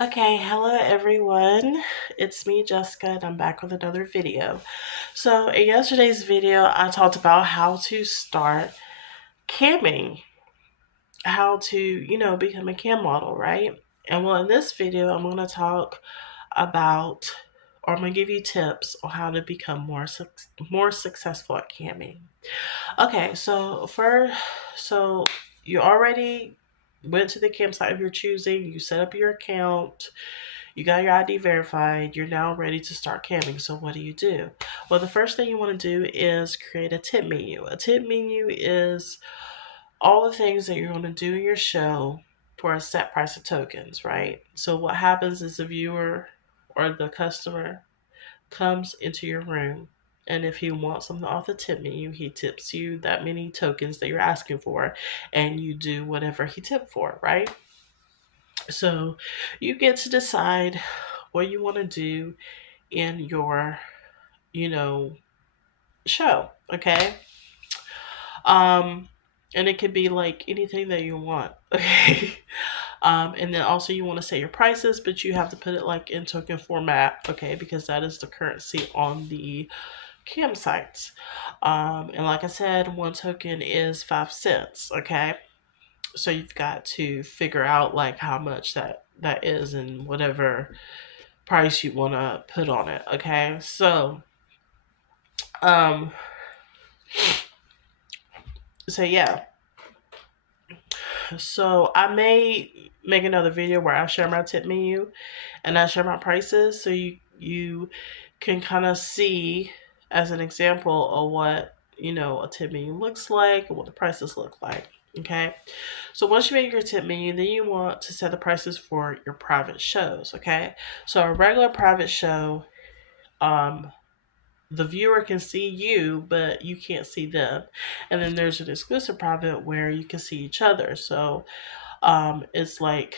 Okay, hello everyone. It's me, Jessica, and I'm back with another video. So, in yesterday's video, I talked about how to start camming, how to, become a cam model, right? And well, in this video, I'm going to talk about, or I'm going to give you tips on how to become more successful at camming. Okay, so you already went to the campsite of your choosing, you set up your account, you got your ID verified, you're now ready to start camping. So, what do you do? Well, the first thing you want to do is create a tip menu. A tip menu is all the things that you're going to do in your show for a set price of tokens, right? So, what happens is the viewer or the customer comes into your room, and if he wants something off the tip menu, he tips you that many tokens that you're asking for, and you do whatever he tipped for, right? So you get to decide what you want to do in your, you know, show, okay? Um, and it could be like anything that you want, okay? And then also you want to say your prices, but you have to put it like in token format, okay? Because that is the currency on the campsites. And like I said, one token is 5 cents, okay? So you've got to figure out like how much that is and whatever price you want to put on it. Okay, um, so yeah, so I may make another video where I share my tip menu and I share my prices, so you can kind of see as an example of what a tip menu looks like and what the prices look like. Okay, so once you make your tip menu, then you want to set the prices for your private shows. Okay, so a regular private show, um, the viewer can see you, but you can't see them. And then there's an exclusive private where you can see each other. So it's like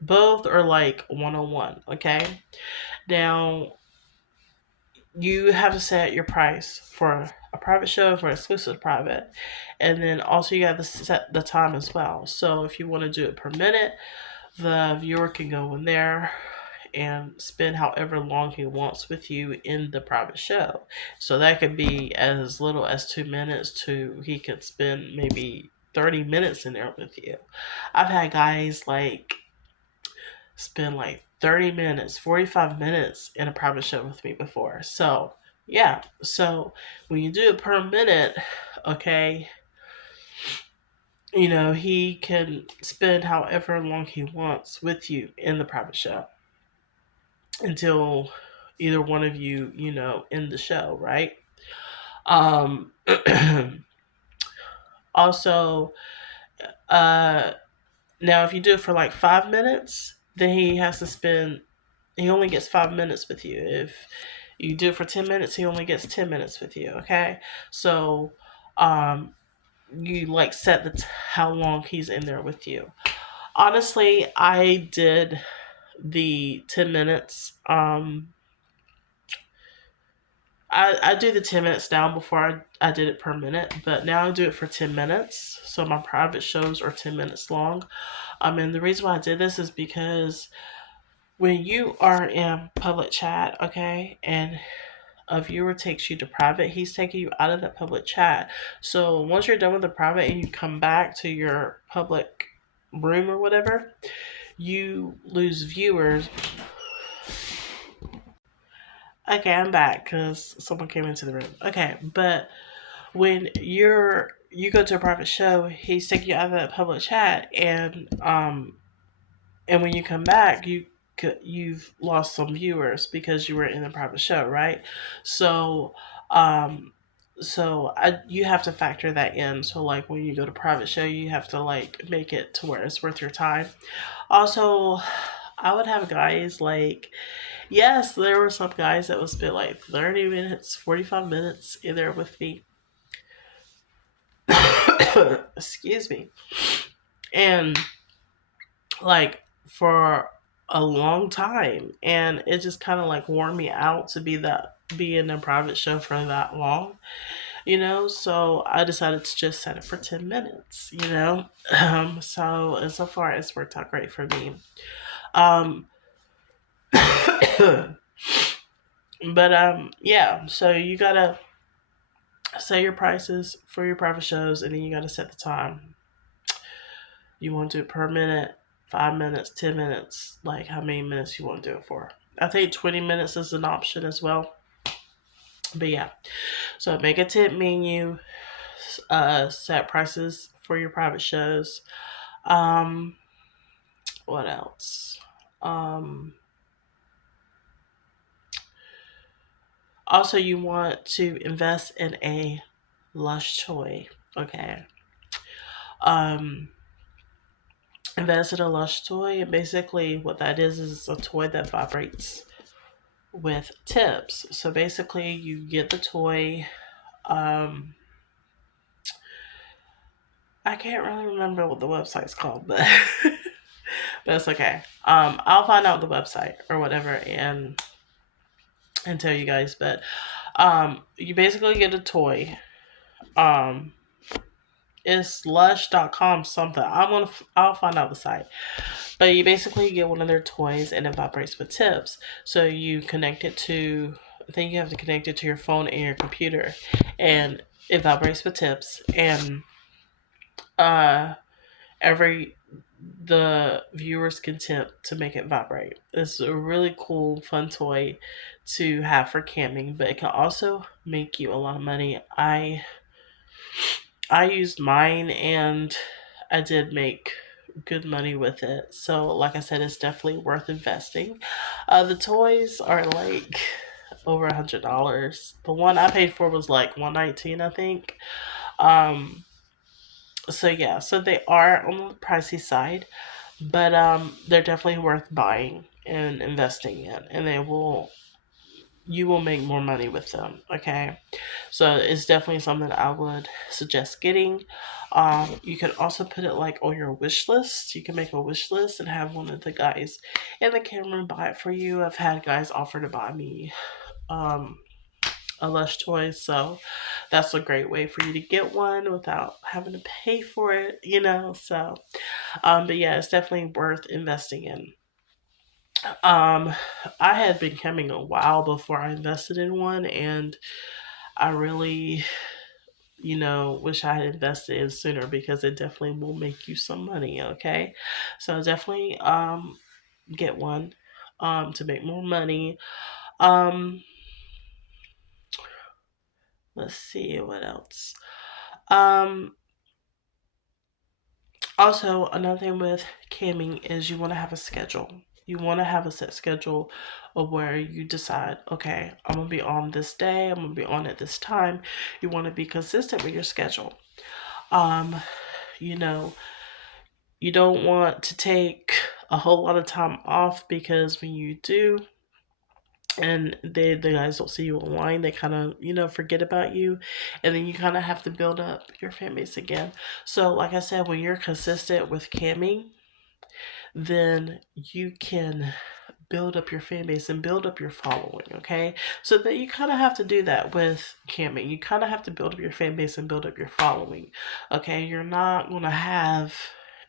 both are like one on one. Okay. Now you have to set your price for a private show, for an exclusive private, and then also you have to set the time as well. So if you want to do it per minute, the viewer can go in there and spend however long he wants with you in the private show. So that could be as little as 2 minutes to he could spend maybe 30 minutes in there with you. I've had guys like spend like 30 minutes, 45 minutes in a private show with me before. So, yeah. So, when you do it per minute, okay, he can spend however long he wants with you in the private show until either one of you, end the show, right? Um, also, uh, now if you do it for like 5 minutes, then he only gets 5 minutes with you. If you do it for 10 minutes, he only gets 10 minutes with you, okay? So, um, you like set how long he's in there with you. Honestly, I did the 10 minutes. I do the 10 minutes now before I did it per minute, but now I do it for 10 minutes. So my private shows are 10 minutes long. And the reason why I did this is because when you are in public chat, okay, and a viewer takes you to private, he's taking you out of that public chat. So once you're done with the private and you come back to your public room or whatever, you lose viewers. Okay, I'm back because someone came into the room. Okay, but when you go to a private show, he's taking you out of that public chat, and when you come back, you've lost some viewers because you were in a private show, right? So, um, you have to factor that in. So like when you go to private show, you have to like make it to where it's worth your time. Also, I would have guys like, yes, there were some guys that would spend like 30 minutes, 45 minutes in there with me. Excuse me. And like for a long time, and it just kind of like wore me out to be in a private show for that long, so I decided to just set it for 10 minutes, so and so far it's worked out great for me. um But yeah, so you gotta set your prices for your private shows, and then you gotta set the time. You want to do it per minute, 5 minutes, 10 minutes, like how many minutes you want to do it for. I think 20 minutes is an option as well. But yeah, so make a tip menu, set prices for your private shows. Um, what else? Um, Also, you want to invest in a Lush toy. Okay. Um, Invest in a Lush toy, and basically what that is a toy that vibrates with tips. So basically, you get the toy. Um, I can't really remember what the website's called, but but it's okay. I'll find out the website or whatever and tell you guys. But you basically get a toy. Um, it's lush.com something. I'll find out the site. But you basically get one of their toys and it vibrates with tips. So you connect it to, I think you have to connect it to your phone and your computer, and it vibrates with tips. And uh, every the viewers can tip to make it vibrate. It's a really cool, fun toy to have for camping, but it can also make you a lot of money. I used mine and I did make good money with it. So, like I said, it's definitely worth investing. The toys are like over $100. The one I paid for was like 119, I think. Um, so yeah, so they are on the pricey side, but they're definitely worth buying and investing in, and they will you will make more money with them. Okay, so it's definitely something I would suggest getting. You can also put it like on your wish list. You can make a wish list and have one of the guys in the camera buy it for you. I've had guys offer to buy me um, a Lush toy, so that's a great way for you to get one without having to pay for it. So but yeah, it's definitely worth investing in. Um, I had been coming a while before I invested in one, and I really, wish I had invested in sooner because it definitely will make you some money. Okay, so definitely get one to make more money. Um, let's see what else. Um, Also, another thing with camming is you want to have a schedule. You want to have a set schedule of where you decide, okay, I'm going to be on this day, I'm going to be on at this time. You want to be consistent with your schedule. Um, you know, you don't want to take a whole lot of time off because when you do, and the guys don't see you online, they kind of forget about you, and then you kind of have to build up your fan base again. So like I said, when you're consistent with camming, then you can build up your fan base and build up your following. Okay, so that you kind of have to do that with camming. You kind of have to build up your fan base and build up your following. Okay, you're not going to have,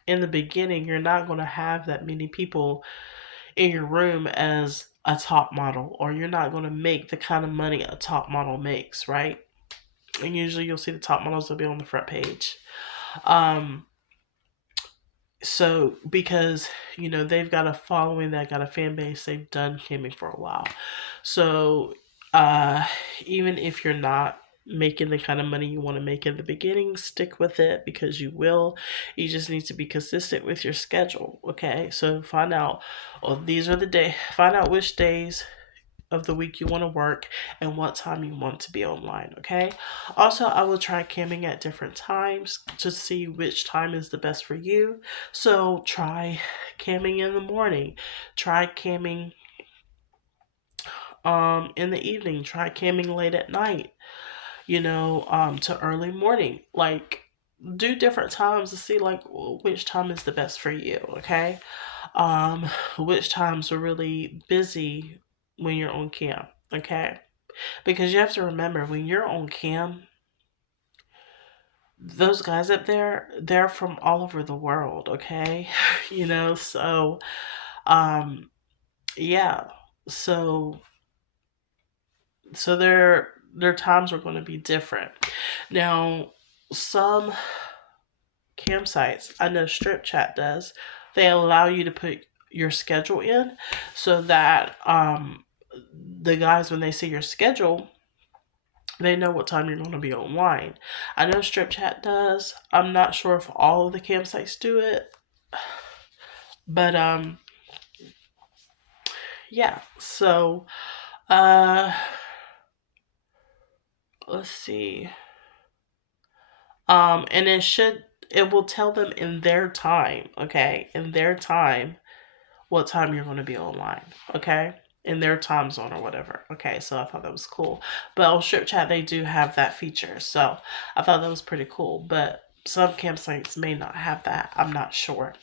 in the beginning, you're not going to have that many people in your room as a top model, or you're not going to make the kind of money a top model makes, right? And usually you'll see the top models will be on the front page. Um, so because they've got a following, that got a fan base, they've done camming for a while. So uh, even if you're not making the kind of money you want to make in the beginning, stick with it because you will. You just need to be consistent with your schedule. Okay, so find out, find out which days of the week you want to work and what time you want to be online. Okay, also I will try camming at different times to see which time is the best for you. So try camming in the morning, try camming in the evening, try camming late at night, to early morning. Like, do different times to see like which time is the best for you. Okay, which times are really busy when you're on cam. Okay, because you have to remember, when you're on cam, those guys up there, they're from all over the world. Okay, so um yeah, so their times are going to be different. Now, some campsites, I know Strip Chat does, they allow you to put your schedule in so that the guys, when they see your schedule, they know what time you're going to be online. I know Strip Chat does. I'm not sure if all of the campsites do it, but yeah. So uh, let's see. And it will tell them in their time, okay, in their time, what time you're going to be online, okay, in their time zone or whatever. Okay, so I thought that was cool. But on Strip Chat, they do have that feature, so I thought that was pretty cool. But some campsites may not have that. I'm not sure.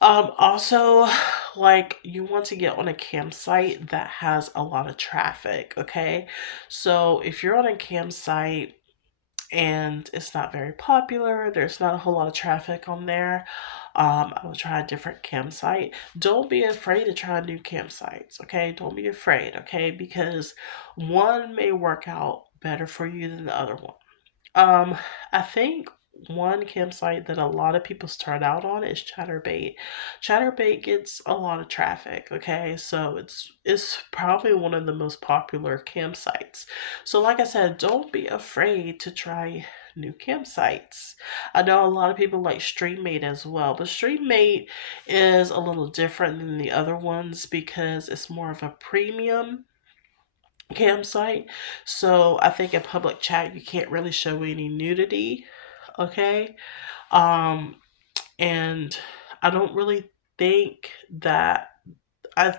Also, like, you want to get on a campsite that has a lot of traffic, okay? So if you're on a campsite and it's not very popular, there's not a whole lot of traffic on there, I will try a different campsite. Don't be afraid to try new campsites, okay? Don't be afraid, okay? Because one may work out better for you than the other one. I think one campsite that a lot of people start out on is Chatterbait. Chatterbait gets a lot of traffic, okay? So it's probably one of the most popular campsites. So like I said, don't be afraid to try new campsites. I know a lot of people like StreamMate as well, but StreamMate is a little different than the other ones because it's more of a premium campsite. So I think in public chat you can't really show any nudity. Okay. Um and I don't really think that I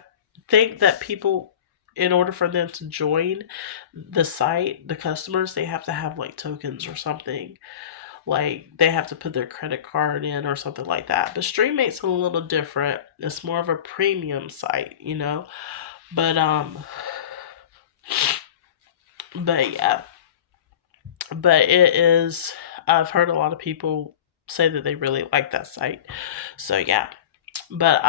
think that people, in order for them to join the site, the customers, they have to have like tokens or something. Like they have to put their credit card in or something like that. But StreamMate's a little different. It's more of a premium site, you know. But yeah, but it is, I've heard a lot of people say that they really like that site. So yeah. But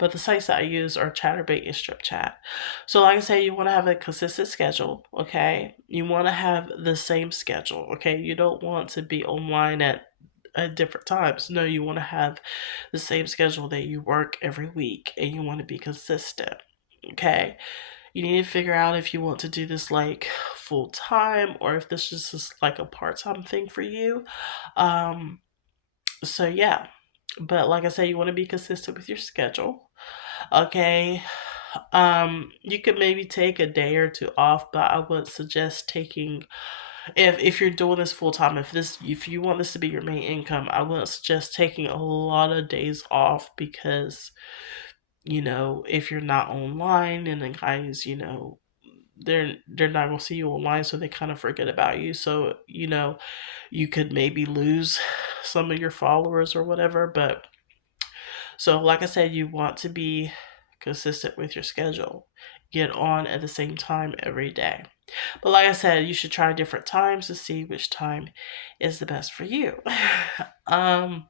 but the sites that I use are Chatterbait and Strip Chat. So like I say, you want to have a consistent schedule, okay? You want to have the same schedule, okay? You don't want to be online at different times. No, you want to have the same schedule that you work every week, and you want to be consistent, okay? You need to figure out if you want to do this like full time or if this is just like a part time thing for you. Um, so yeah, but like I said, you want to be consistent with your schedule. Okay. You could maybe take a day or two off, but I would suggest taking, if you're doing this full time, if you want this to be your main income, I would suggest taking a lot of days off because, if you're not online and the guys, they're not gonna see you online, so they kind of forget about you. So you could maybe lose some of your followers or whatever. But so, like I said, you want to be consistent with your schedule. Get on at the same time every day. But like I said, you should try different times to see which time is the best for you. um,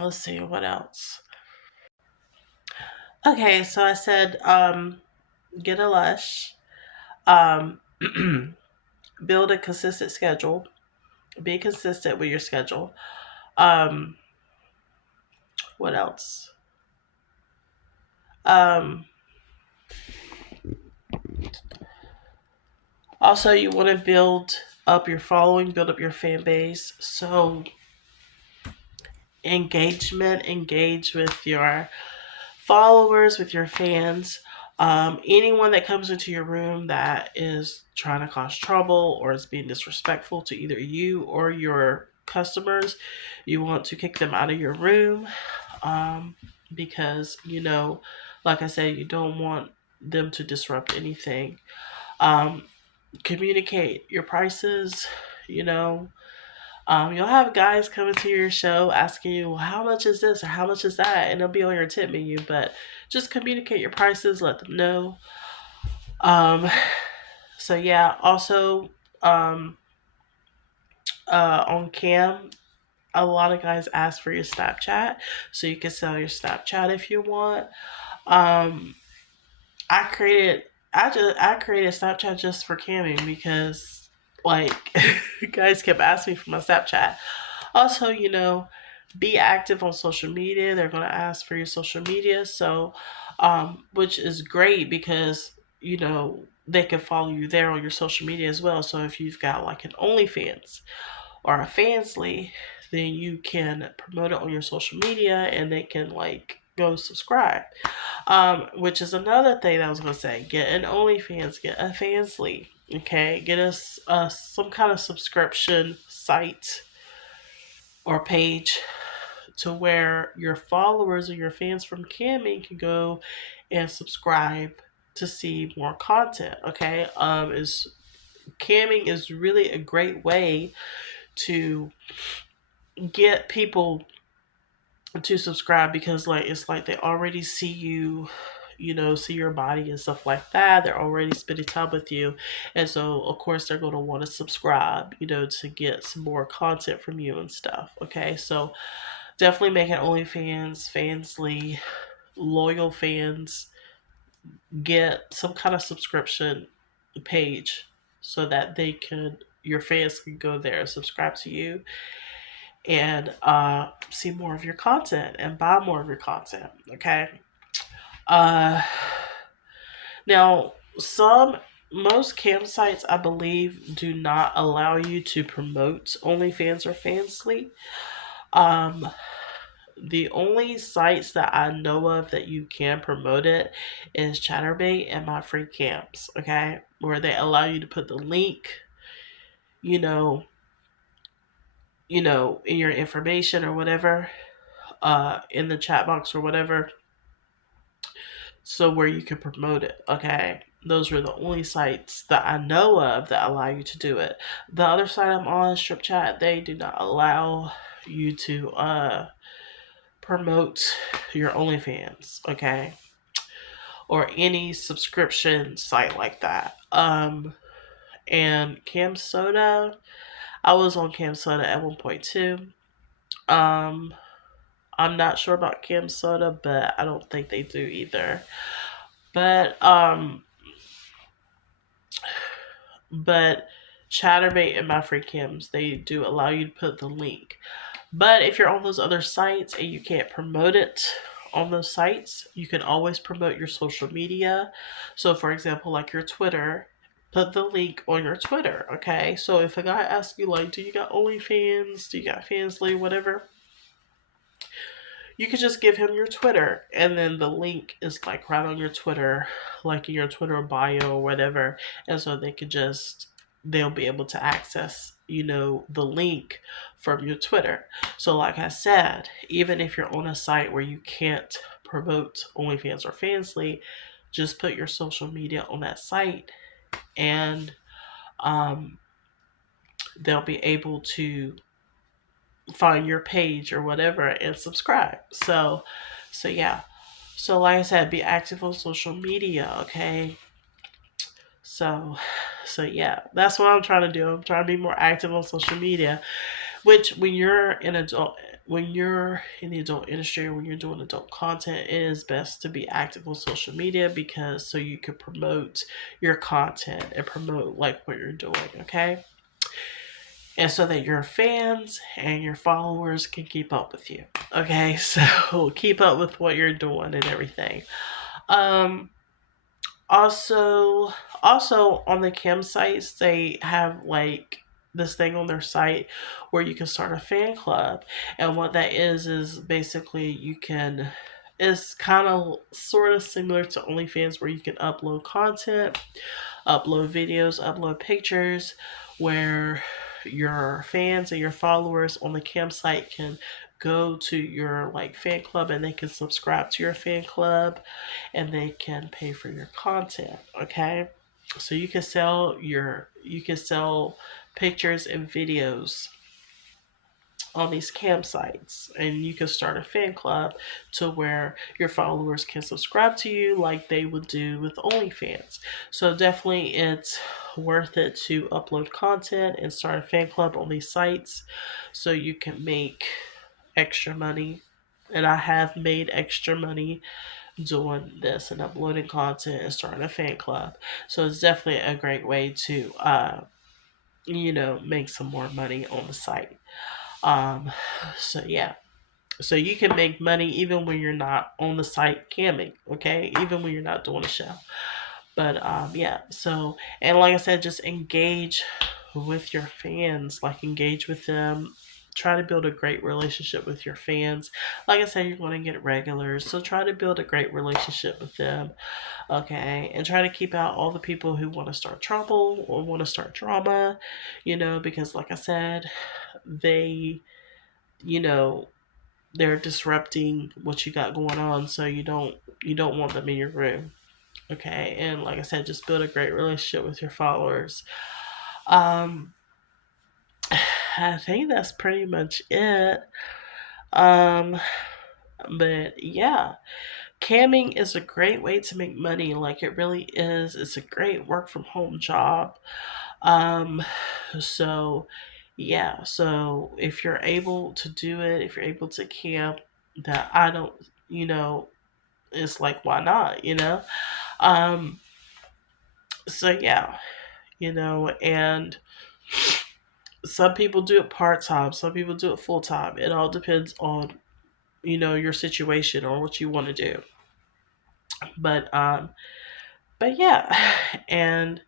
let's see what else. Okay, so I said get a Lush. Um, build a consistent schedule. Be consistent with your schedule. Um, what else? Um, Also, you want to build up your following, build up your fan base. So, engage with your followers, with your fans. Anyone that comes into your room that is trying to cause trouble or is being disrespectful to either you or your customers, you want to kick them out of your room, because, like I said, you don't want them to disrupt anything. Um, Communicate your prices, you know. You'll have guys coming to your show asking you, well, how much is this or how much is that? And they'll be on your tip menu, but just communicate your prices, let them know. Um, so, yeah, also on cam, a lot of guys ask for your Snapchat, so you can sell your Snapchat if you want. Um, I created I created Snapchat just for camming because like guys kept asking me for my Snapchat. Also, be active on social media. They're gonna ask for your social media, so which is great because they can follow you there on your social media as well. So if you've got like an OnlyFans or a Fansly, then you can promote it on your social media and they can like go subscribe. Which is another thing that I was gonna say. Get an OnlyFans, get a Fansly, okay? Get us some kind of subscription site or page to where your followers or your fans from camming can go and subscribe to see more content. Okay, is camming is really a great way to get people to subscribe because like it's like they already see you, see your body and stuff like that. They're already spending time with you, and so of course they're going to want to subscribe, to get some more content from you and stuff. Okay, so definitely make an OnlyFans, Fansly, loyal fans, get some kind of subscription page so that your fans can go there, subscribe to you, and see more of your content and buy more of your content. Okay. Uh, Now, most campsites, I believe, do not allow you to promote OnlyFans or Fansly. Um, the only sites that I know of that you can promote it is Chatterbait and My Free Camps, okay? Where they allow you to put the link, you know, in your information or whatever, in the chat box or whatever, so where you can promote it, okay? Those are the only sites that I know of that allow you to do it. The other site I'm on, Strip Chat, they do not allow you to promote your OnlyFans, okay? Or any subscription site like that. And Cam Soda, I was on Cam Soda at one point too. Um, I'm not sure about Cam Soda, but I don't think they do either. But but Chatterbait and My Free Kims, they do allow you to put the link. But if you're on those other sites and you can't promote it on those sites, you can always promote your social media. So, for example, like your Twitter, put the link on your Twitter, okay? So if a guy asks you, like, do you got OnlyFans? Do you got Fansly? Whatever. You could just give him your Twitter, and then the link is like right on your Twitter, like in your Twitter bio or whatever. And so they'll be able to access, the link from your Twitter. So, like I said, even if you're on a site where you can't promote OnlyFans or Fansly, just put your social media on that site, and they'll be able to find your page or whatever and subscribe. So yeah. So like I said, be active on social media, okay? So yeah, that's what I'm trying to do. I'm trying to be more active on social media. Which when you're in the adult industry or when you're doing adult content, it is best to be active on social media because so you can promote your content and promote like what you're doing, okay? And so that your fans and your followers can keep up with you. Okay, so keep up with what you're doing and everything. Um, also on the Kim sites, they have like this thing on their site where you can start a fan club, and what that is basically you can. It's kind of sort of similar to OnlyFans where you can upload content, upload videos, upload pictures, where your fans and your followers on the campsite can go to your like fan club and they can subscribe to your fan club and they can pay for your content, okay? So you can sell pictures and videos on these campsites, and you can start a fan club to where your followers can subscribe to you like they would do with OnlyFans. So definitely it's worth it to upload content and start a fan club on these sites so you can make extra money. And I have made extra money doing this and uploading content and starting a fan club. So it's definitely a great way to make some more money on the site. Um, so yeah. So you can make money even when you're not on the site camming, okay? Even when you're not doing a show. But yeah, so and like I said, just engage with your fans, like engage with them. Try to build a great relationship with your fans. Like I said, you're going to get regulars, so try to build a great relationship with them, okay? And try to keep out all the people who want to start trouble or want to start drama, because like I said, they, you know, they're disrupting what you got going on, so you don't want them in your room. Okay, and like I said, just build a great relationship with your followers. um I think that's pretty much it. um but yeah, camming is a great way to make money, like it really is. It's a great work from home job. um so yeah, so if you're able to do it, if you're able to camp, that I don't, it's like, why not, um so yeah, and some people do it part-time, some people do it full-time. It all depends on, your situation or what you want to do. But yeah, and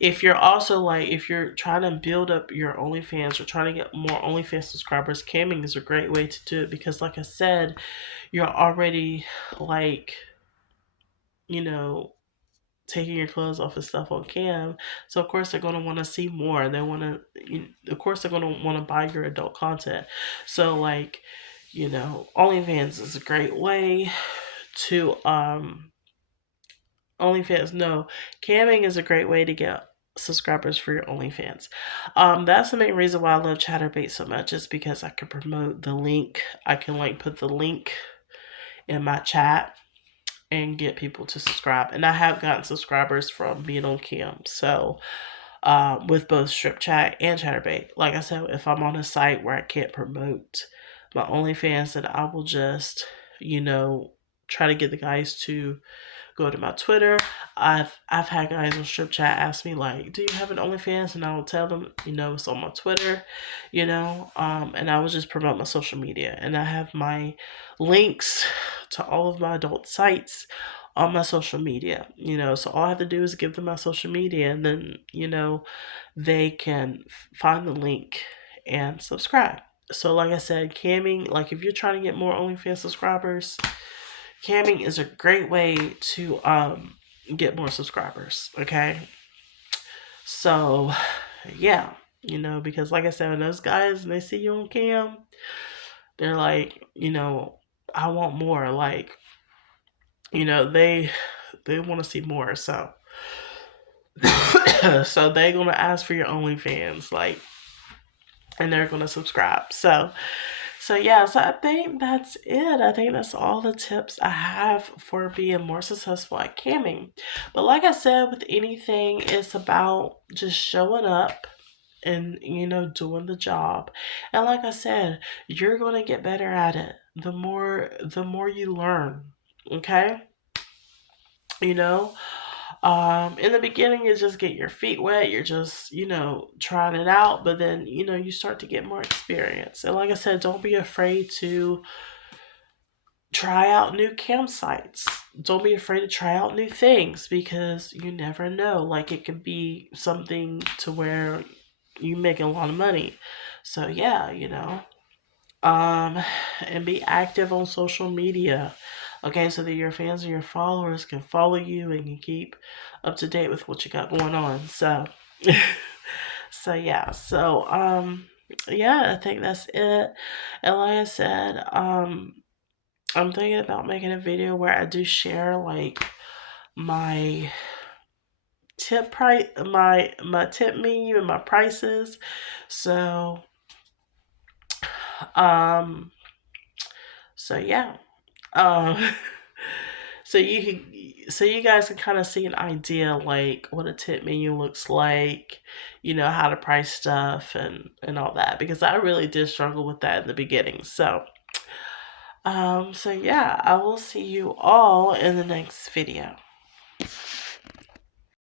if you're also like, if you're trying to build up your OnlyFans or trying to get more OnlyFans subscribers, camming is a great way to do it, because like I said, you're already like, you know, taking your clothes off and stuff on cam. So of course they're going to want to see more. They want to, of course they're going to want to buy your adult content. So like, OnlyFans is a great way to OnlyFans. No, camming is a great way to get subscribers for your OnlyFans. That's the main reason why I love Chaturbate so much, is because I can promote the link. I can like put the link in my chat and get people to subscribe. And I have gotten subscribers from being on cam. So with both Strip Chat and Chaturbate. Like I said, if I'm on a site where I can't promote my OnlyFans, then I will just, try to get the guys to go to my Twitter. I've had guys on Strip Chat ask me like, "Do you have an OnlyFans?" And I will tell them, it's on my Twitter, and I will just promote my social media. And I have my links to all of my adult sites on my social media, so all I have to do is give them my social media, and then, they can find the link and subscribe. So like I said, camming, like if you're trying to get more OnlyFans subscribers, camming is a great way to get more subscribers. Okay, so yeah, because like I said, when those guys, they see you on cam, they're like, I want more. Like, they want to see more. So so they're gonna ask for your OnlyFans, like, and they're gonna subscribe. So yeah, so I think that's it. I think that's all the tips I have for being more successful at camming. But like I said, with anything, it's about just showing up and, doing the job. And like I said, you're going to get better at it the more you learn. Okay? You know, in the beginning, you just get your feet wet. You're just, trying it out. But then, you start to get more experience. And like I said, don't be afraid to try out new campsites. Don't be afraid to try out new things, because you never know. Like, it could be something to where you make a lot of money. So yeah, and be active on social media. Okay, so that your fans and your followers can follow you and can keep up to date with what you got going on. So so yeah. Yeah, I think that's it. And like I said, I'm thinking about making a video where I do share like my tip price, my tip menu and my prices. So So yeah. Um, so you guys can kind of see an idea like what a tip menu looks like, how to price stuff and all that, because I really did struggle with that in the beginning. So yeah, I will see you all in the next video.